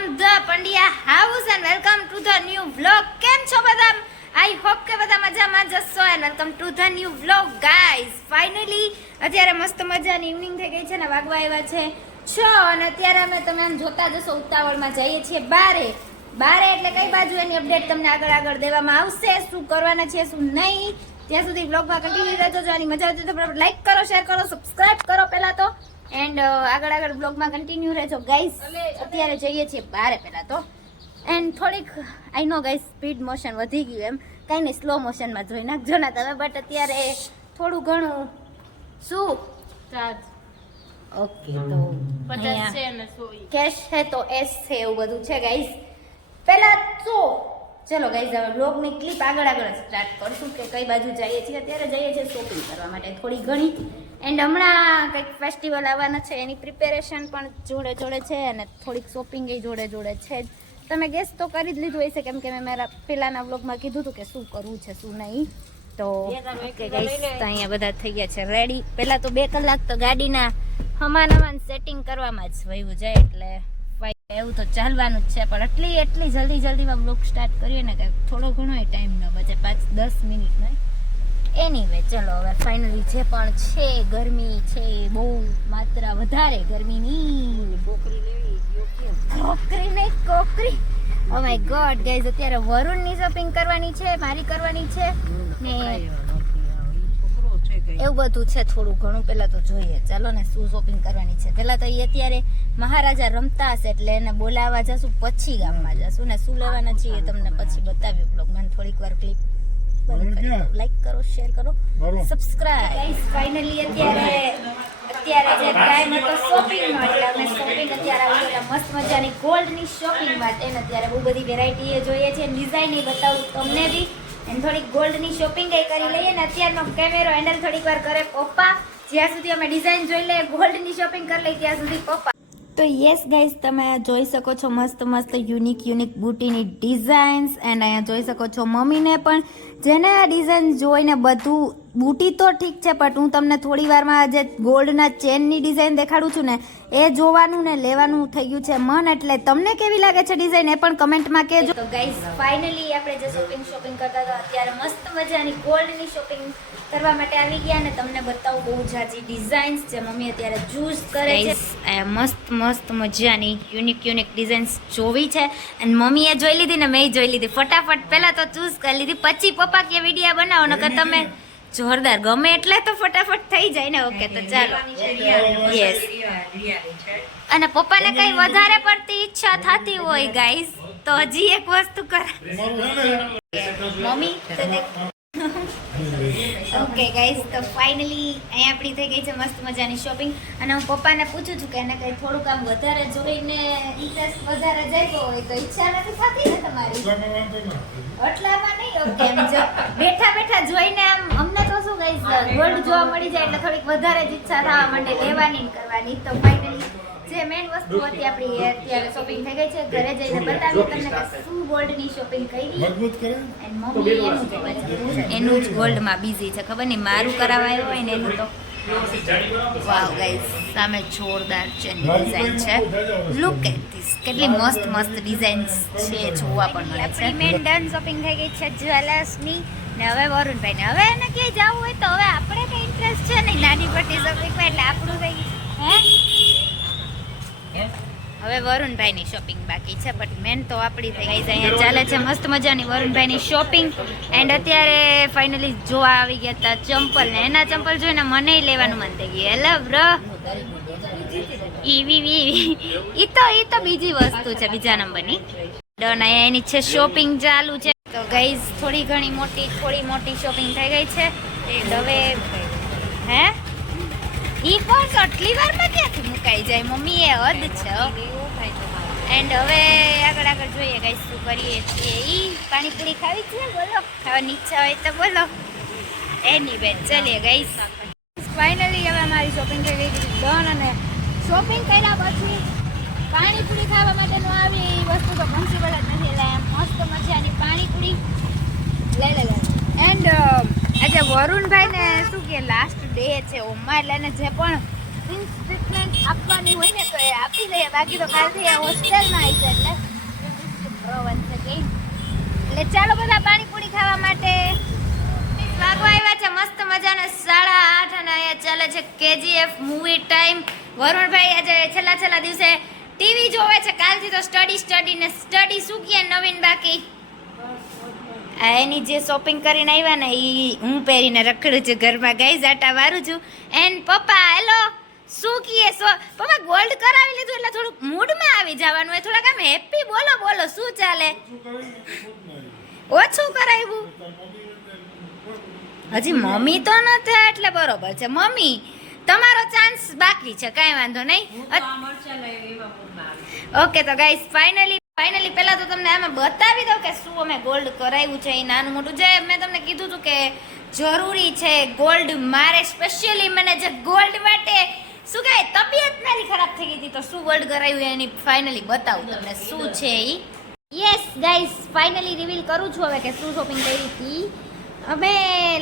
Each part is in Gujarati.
from the Pandya house and welcome to the new vlog. કેમ છો બધા? I hope કે બધા મજામાં જ હશો and welcome to the new vlog guys. Finally અત્યારે મસ્ત મજાની ઇવનિંગ થઈ ગઈ છે ને વાગવા આવ્યા છે 6 અને અત્યારે અમે તમે આમ જોતા જશો ઉતાવળમાં જઈએ છીએ બારે એટલે કઈ બાજુ એની અપડેટ તમને આગળ દેવામાં આવશે, શું કરવાના છે શું નહીં. ત્યાં સુધી વ્લોગમાં કન્ટિન્યુ રહેજો. જો આની મજા આવતી તો લાઈક કરો, શેર કરો, સબસ્ક્રાઇબ કરો પહેલા તો એન્ડ આગળ બ્લોગમાં કન્ટિન્યુ રહેજો ગાઈસ. અત્યારે જઈએ છીએ બારે પહેલા તો એન્ડ થોડીક આઈ નો ગાઈસ સ્પીડ મોશન વધી ગયું, એમ કાંઈ નહીં સ્લો મોશનમાં જોઈ નાખજો ના તમે. બટ અત્યારે થોડું ઘણું શું ચાર્જ ઓકે તો 50 છે અને 100 કેશ છે તો એસ છે એવું બધું છે ગાઈસ. પહેલા તો ચલો ગાઈસ હવે બ્લોગની ક્લિપ આગળ સ્ટાર્ટ કરશું કે કઈ બાજુ જઈએ છીએ. અત્યારે જઈએ છીએ શોપિંગ કરવા માટે થોડી ઘણી એન્ડ હમણાં કંઈક ફેસ્ટિવલ આવવાના છે એની પ્રિપેરેશન પણ જોડે છે અને થોડીક શોપિંગ એ જોડે છે જ. તમે ગેસ તો કરી જ લીધું હશે કેમ કે મેં મારા પહેલાના વ્લોગમાં કીધું હતું કે શું કરવું છે શું નહીં. તો ઓકે ગાઈસ તો અહીંયા બધા થઈ ગયા છે રેડી. પહેલાં તો 2 કલાક તો ગાડીના હમાન સેટિંગ કરવામાં જ વયું જાય એટલે એવું તો ચાલવાનું જ છે. પણ એટલી જલ્દીમાં બ્લોગ સ્ટાર્ટ કરીએ ને કે થોડો ઘણો ટાઈમ ન બચે, 5-10 મિનિટ નહીં. એનીવે ચલો હવે ફાઇનલી જે પણ છે ગરમી છે બહુ માત્રા વધારે ગરમીની કોકરી ઓ માય ગોડ ગાઈઝ અત્યારે વરુણની શોપિંગ કરવાની છે, મારી કરવાની છે ને એવું બધું છે થોડું ઘણું. પહેલા તો જોઈએ ચાલો ને શું શોપિંગ કરવાની છે. પહેલા તો એ અત્યારે મહારાજા રમતા હશે એટલે એને બોલાવવા જશું, પછી ગામમાં જશું ને શું લેવાના છે એ તમને પછી બતાવ્યું બ્લોગમાં. થોડીક વાર ક્લિપ લાઈક કરો, શેર કરો, સબસ્ક્રાઇબ. ગાઈસ ફાઇનલી અત્યારે જે ટાઈમ હતો શોપિંગનો એટલે અમે શોપિંગ અત્યારે આવી ગયેલા મસ્ત મજાની ગોલ્ડની શોપિંગ માટે ને અત્યારે બહુ બધી વેરાયટી એ જોઈએ છે, ડિઝાઇન એ બતાવું તમને બી અને થોડીક ગોલ્ડની શોપિંગ એ કરી લઈએ ને. અત્યારનો કેમેરો હેન્ડલ થોડીક વાર કરે પપ્પા, જ્યાં સુધી અમે ડિઝાઇન જોઈ લઈએ ગોલ્ડની શોપિંગ કરી લઈએ ત્યાં સુધી પપ્પા. તો યસ ગાઈઝ તમે જોઈ શકો છો મસ્ત યુનિક બુટીની ડિઝાઇન્સ એન્ડ અહીંયા જોઈ શકો છો મમ્મીને પણ જેને આ ડિઝાઇન જોઈને બધું બુટી તો ઠીક છે બટ હું તમને થોડી વારમાં જે ગોલ્ડના ચેનની ડિઝાઇન દેખાડું છું ને એ જોવાનું ને લેવાનું થઈ ગયું છે મન. એટલે તમને કેવી લાગે છે ડિઝાઇન એ પણ કમેન્ટમાં કહેજો. તો ગાઈઝ ફાઇનલી આપણે જે શોપિંગ કરતા હતા અત્યારે મસ્ત મજાની ગોલ્ડની શોપિંગ કરવા માટે આવી ગયા ને તમને બતાવું બહુ જાજી ડિઝાઇન્સ જે મમ્મી અત્યારે ચૂઝ કરે છે. મસ્ત મજાની યુનિક ડિઝાઇન્સ જોવી છે અને મમ્મીએ જોઈ લીધી ને મેં જોઈ લીધી. ફટાફટ પહેલા તો ચૂઝ કરી લીધી પછી પપ્પા કે વિડીયો બનાવો નકર તમે જોરદાર ગમે એટલે તો ફટાફટ થઈ જાય ને. ઓકે તો ચાલો યસ. અને પપ્પાને કઈ વધારે પડતી ઈચ્છા થતી હોય ગાઈસ તો હજી એક વસ્તુ કરે મમ્મી. ઓકે ગાઈસ તો ફાઇનલી અહીંયા આપણી થઈ ગઈ છે મસ્ત મજાની શોપિંગ અને હું પપ્પાને પૂછું છું કે એને કંઈ થોડુંક આમ વધારે જોઈને ઇન્ટરેસ્ટ વધારે જાય હોય તો ઈચ્છા નથી થતી ને તમારી એટલામાં નહીં. ઓકે એમ જો બેઠા જોઈને આમ અમને તો શું ગાઈસ ગોલ્ડ જોવા મળી જાય એટલે થોડીક વધારે જ ઈચ્છા થવા માંડે લેવાની કરવાની. તો ફાઇનલી જે મેઇન વસ્તુ હતી આપણી અત્યારે શોપિંગ થઈ ગઈ છે. ઘરે જઈને બતાવી તમને કે શું ગોલ્ડની શોપિંગ કરી એન્ડ મમ્મી એનું જ ગોલ્ડમાં બિઝી છે. ખબર નહીં મારું કરાવાયું હોય ને એનું તો વાવ ગાઈસ સામે જોરદાર ચેનની ડિઝાઇન છે. લુક એટ ધીસ કેટલી મસ્ત ડિઝાઇન્સ છે જોવા પણ મળે છે. મેઇન ડન શોપિંગ થઈ ગઈ છે જ્વેલર્સની ને હવે વરુણભાઈને હવે એને ક્યાંય જવું હોય તો હવે આપણે કંઈ ઇન્ટરેસ્ટ છે નહીં નાની મોટી શોપિંગમાં એટલે આપણું થઈ ગયું હે. હવે વરુણભાઈની શોપિંગ બાકી છે બટ મેન તો આપણી થઈ ગઈ. અહીંયા ચાલે છે મસ્ત મજાની વરુણભાઈની શોપિંગ એન્ડ અત્યારે ફાઇનલી જોવા આવી ગયા હતા ચંપલ ને એના ચંપલ જોઈને મને લેવાનું મન થઈ ગયું. હેલો બ્રો ઈ તો બીજી વસ્તુ છે બીજા નંબરની. ડન અહીંયા એની છે શોપિંગ ચાલુ છે. તો ગાઈઝ થોડી ઘણી મોટી શોપિંગ થઈ ગઈ છે. હવે હે ઈ પણ આટલી વારમાં ક્યાંથી મુકાઈ જાય મમ્મી એ હદ છે. એન્ડ હવે આગળ જોઈએ ગાઈસ શું કરીએ છીએ. ઈ પાણીપુરી ખાવી છે બોલો, ખાવાની ઈચ્છા હોય તો બોલો. Anyway ચલીએ guys. ફાઇનલી હવે અમારી શોપિંગ થઈ ગઈ ડન અને શોપિંગ કર્યા પછી પાણીપુરી ખાવા માટેનું આવી વસ્તુ તો પોસિબલ જ નથી. એટલે મસ્ત મજાની પાણીપુરી લઈ લે. એન્ડ આજે વરુણભાઈને શું કે લાસ્ટ ડે છે ઓમાં એટલે એને જે પણ પ્રિન્સ ટ્રીટમેન્ટ આપવાની હોય ને તો એ આપી દઈએ, બાકી તો કાલથી એ હોસ્ટેલમાં આવી છે એટલે બનશે કે એટલે ચાલો બધા પાણીપુરી ખાવા માટે વાગવા આવ્યા છે મસ્ત મજાના 8:30 અને અહીંયા ચાલે છે KGF મૂવી ટાઈમ. વરુણભાઈ આજે છેલ્લા દિવસે ટીવી જોવે છે, કાલથી તો સ્ટડી ને સ્ટડી શું કે નવીન બાકી એની જે શોપિંગ કરીને આવ્યા ને એ હું પહેરીને રખડું છું ઘરમાં ગાઈઝ, આટા વારું છું. એન્ડ પપ્પા હેલો શું કીએ પપ્પા ગોલ્ડ કરાવી લીધું એટલે થોડુંક મૂડમાં આવી જવાનું હોય, થોડાક આમ હેપી બોલો શું ચાલે? ઓછું કરાવ્યું હજી મમ્મી તો નથી એટલે બરોબર છે. મમ્મી તમારો ચાન્સ બાકી છે, કાંઈ વાંધો નહીં. ઓકે તો ગાઈસ ફાઇનલી પહેલા તો તમને આમાં બતાવી દઉં કે શું અમે ગોલ્ડ કરાવ્યું છે. એ નાનું મોટું જે મેં તમને કીધું હતું કે જરૂરી છે ગોલ્ડ, મારે સ્પેશિયલી મને જે ગોલ્ડ માટે શું કહે તબિયત મારી ખરાબ થઈ ગઈ હતી તો શું ગોલ્ડ કરાવ્યું એની ફાઇનલી બતાવું તમને શું છે એ. યસ ગાઈસ ફાઇનલી રિવીલ કરું છું હવે કે શું શોપિંગ કરી હતી. અમે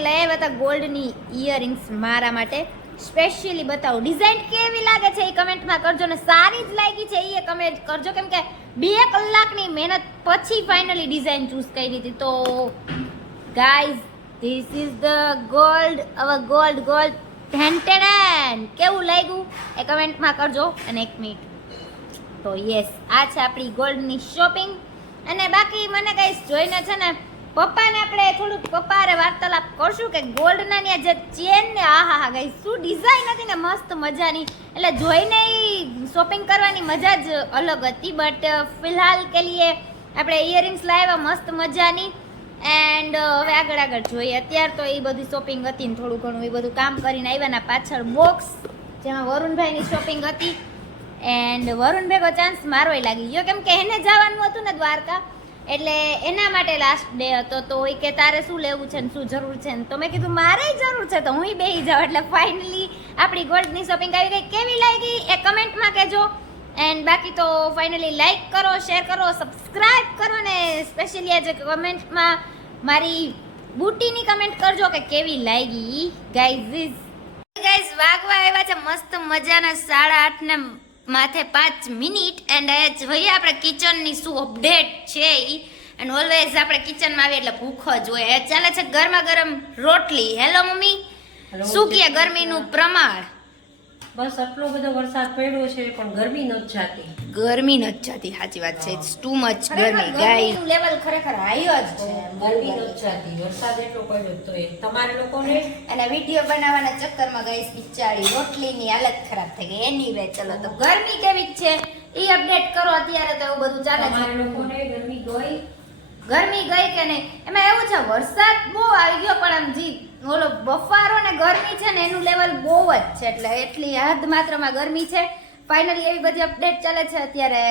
લઈ આવ્યા હતા ગોલ્ડની ઇયરિંગ્સ મારા માટે, સ્પેશિયલી બતાવું. ડિઝાઇન કેવી લાગે છે એ કમેન્ટમાં કરજો ને સારી જ લાગી છે એ કમેન્ટ કરજો, કેમ કે 2 કલાકની મહેનત પછી ફાઇનલી ડિઝાઇન ચૂઝ કરી હતી. તો guys this is the gold, our gold ten કેવું લાગ્યું એ કમેન્ટમાં કરજો. અને 1 મિનિટ તો યસ આ છે આપણી ગોલ્ડની શોપિંગ. અને બાકી મને ગાઈઝ જોઈને છે ને પપ્પાને આપણે થોડુંક પપ્પારે વાર્તાલાપ કરશું કે ગોલ્ડના ને જે ચેન ને આહા ગાઈઝ શું ડિઝાઇન હતી ને મસ્ત મજાની, એટલે જોઈને શોપિંગ કરવાની મજા જ અલગ હતી. બટ ફિલહાલ કે લીએ આપણે ઇયરિંગ્સ લાવ્યા મસ્ત મજાની. એન્ડ હવે આગળ જોઈએ. અત્યારે તો એ બધી શોપિંગ હતી ને થોડું ઘણું એ બધું કામ કરીને આવ્યા. પાછળ બોક્સ જેમાં વરુણભાઈની શોપિંગ હતી. એન્ડ વરુણ ભેગો ચાન્સ મારોય લાગી ગયો, કેમ કે એને જવાનું હતું ને દ્વારકા, એટલે એના માટે લાસ્ટ ડે હતો. તો એ કે તારે શું લેવું છે ને શું જરૂર છે ને, તો મેં કીધું મારે જરૂર છે તો હું બેસી જાઉં. એટલે ફાઇનલી આપણી ગોલ્ડની શોપિંગ આવી ગઈ. કેવી લાગી એ કમેન્ટમાં કહેજો. એન્ડ બાકી તો ફાઇનલી લાઈક કરો, શેર કરો, સબસ્ક્રાઇબ કરો ને સ્પેશિયલી આજે કમેન્ટમાં મારી બુટીની કમેન્ટ કરજો કે કેવી લાગી ગાઈઝ. વાગવા આવ્યા છે મસ્ત મજાના 8:30 ને માથે 5 મિનિટ. એન્ડ જોઈએ આપણે કિચનની શું અપડેટ છે એ. એન્ડ ઓલવેઝ આપણે કિચનમાં આવીએ એટલે ભૂખ જ હોય. ચાલે છે ગરમા ગરમ રોટલી. હેલો મમ્મી શું કહે ગરમીનું પ્રમાણ? બસ આટલો બધો વરસાદ પડ્યો છે પણ ગરમી નથી જાતી. સાચી વાત છે. ઇટ્સ ટુ મચ ગરમી ગાઈસ, લેવલ ખરેખર હાઈ જ છે. ગરમી નથી જાતી, વરસાદ એટલો પડ્યો તો એ તમારે લોકોને અને વિડિયો બનાવવાના ચક્કરમાં ગાઈસ બિચારી રોટલીની હાલત ખરાબ થઈ ગઈ. એનીવે ચલો તો ગરમી કેવી છે એ અપડેટ કરો. અત્યારે તો એવું બધું ચાલે છે. તમારે લોકોને ગરમી ગઈ કે નહીં એમાં એવું છે વરસાદ બહુ આવી ગયો પણ આમ જી ઓલો બફારો ને ગરમી છે ને એનું લેવલ બહુ જ છે, એટલે એટલી હદ માત્રામાં ગરમી છે. ફાઇનલી એવી બધી અપડેટ ચાલે છે. અત્યારે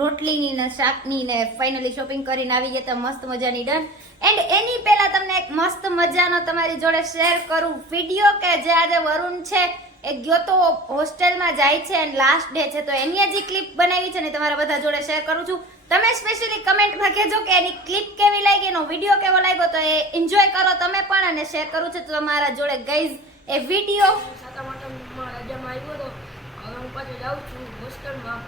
રોટલીની ને શાકની ને ફાઇનલી શોપિંગ કરીને આવી ગયા તો મસ્ત મજાની ડન. એન્ડ એની પહેલા તમને એક મસ્ત મજાનો તમારી જોડે શેર કરું વિડીયો કે જે આજે વરુણ છે એ ગયો તો હોસ્ટેલમાં જાય છે એન્ડ લાસ્ટ ડે છે, તો એની જે ક્લિપ બનાવી છે ને તમારા બધા જોડે શેર કરું છું. તમે સ્પેશિયલી કમેન્ટમાં કહેજો કે એની ક્લિપ કેવી લાગી, એનો વિડીયો કેવો લાગ્યો, તો એ એન્જોય કરો તમે પણ અને શેર કરું છું તમારા જોડે ગાઈઝ એ વિડીયો. રજામાં આવ્યો તો હવે હું પાછો જાઉં છું હોસ્ટેલમાં.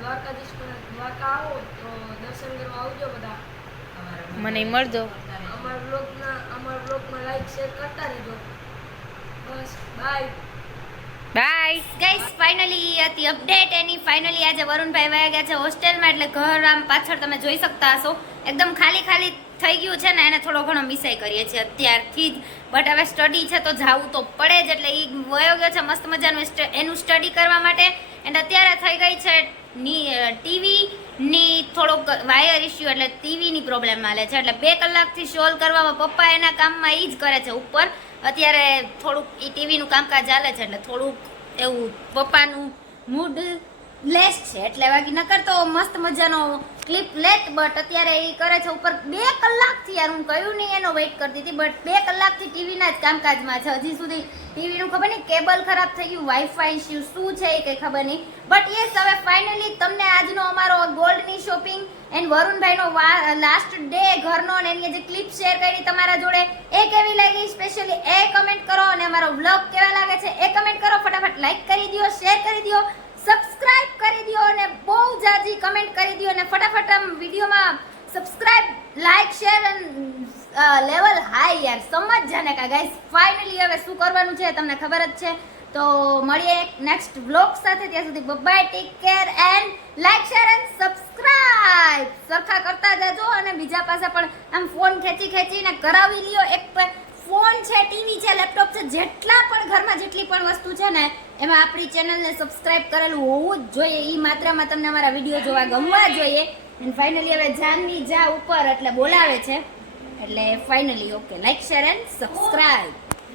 દ્વારકા આવો તો દર્શન કરવા આવજો બધા. મને મળજો. અમારા બ્લોગમાં લાઈક શેર કરતા રહેજો. બસ બાય ગાઈસ ફાઇનલી હતી અપડેટ એની. ફાઇનલી આજે વરુણભાઈ વયા ગયા છે હોસ્ટેલમાં, એટલે ઘર આમ પાછળ તમે જોઈ શકતા હશો એકદમ ખાલી થઈ ગયું છે ને. એને થોડો ઘણો મિસાઈ કરીએ છીએ અત્યારથી જ, બટ હવે સ્ટડી છે તો જવું તો પડે જ. એટલે એ વયો ગયો છે મસ્ત મજાનું એનું સ્ટડી કરવા માટે. એન્ડ અત્યારે થઈ ગઈ છે ટીવીની થોડોક વાયર ઇસ્યુ, એટલે ટીવીની પ્રોબ્લેમ હાલે છે. એટલે 2 કલાકથી સોલ્વ કરવામાં પપ્પા એના કામમાં એ જ કરે છે ઉપર. અત્યારે થોડુંક એ ટીવીનું કામકાજ ચાલે છે એટલે થોડુંક એવું પપ્પાનું મૂડ લેસ છે, એટલે બાકી નકર તો મસ્ત મજાનો ક્લિપ લેત. બટ અત્યારે એ કરે છે ઉપર 2 કલાકથી. યાર હું કહ્યું નહીં એનો વેઇટ કરતી હતી, બટ 2 કલાકથી ટીવીના જ કામકાજમાં છે. હજી સુધી ટીવીનું ખબર નહીં કેબલ ખરાબ થઈ ગયું, વાઈફાઈ ઇસ્યુ શું છે એ કંઈ ખબર નહીં. બટ યસ હવે ફાઇનલી તમને આજનો અમારો ગોલ્ડ ગોલ્ડની શોપિંગ એન્ડ વરુણભાઈનો લાસ્ટ ડે ઘરનો અને એની જે ક્લિપ શેર કરી તમારા જોડે એ કેવી લાગી સ્પેશિયલી એ કમેન્ટ કરો અને અમારો વ્લોગ કેવા લાગે છે એ કમેન્ટ કરો. ફટાફટ લાઈક કરી દો, શેર કરી દો, સબસ્ક્રાઇબ કરી દો અને બહુ જાજી કમેન્ટ કરી દો અને ફટાફટ આમ વિડીયોમાં સબસ્ક્રાઇબ, લાઈક, શેર અને લેવલ હાઈ યાર સમજ જાને કા ગાઈસ. ફાઇનલી હવે શું કરવાનું છે તમને ખબર જ છે. તો મળીએ નેક્સ્ટ વ્લોગ સાથે. ત્યાં સુધી bye, take care and like, share and subscribe સરખા કરતા જજો અને બીજા પાસે પણ આમ ફોન ખેંચીને કરાવી લ્યો. એક ફોન છે, ટીવી છે, લેપટોપ છે, જેટલા પણ ઘરમાં જેટલી પણ વસ્તુ છે ને એમાં આપણી ચેનલને સબસ્ક્રાઇબ કરેલું હોવું જ જોઈએ. એ માત્રામાં તમને અમારા વિડીયો જોવા ગમવા જોઈએ. એન્ડ ફાઇનલી હવે જાનવી જા ઉપર એટલે બોલાવે છે એટલે finally okay, like, share and subscribe.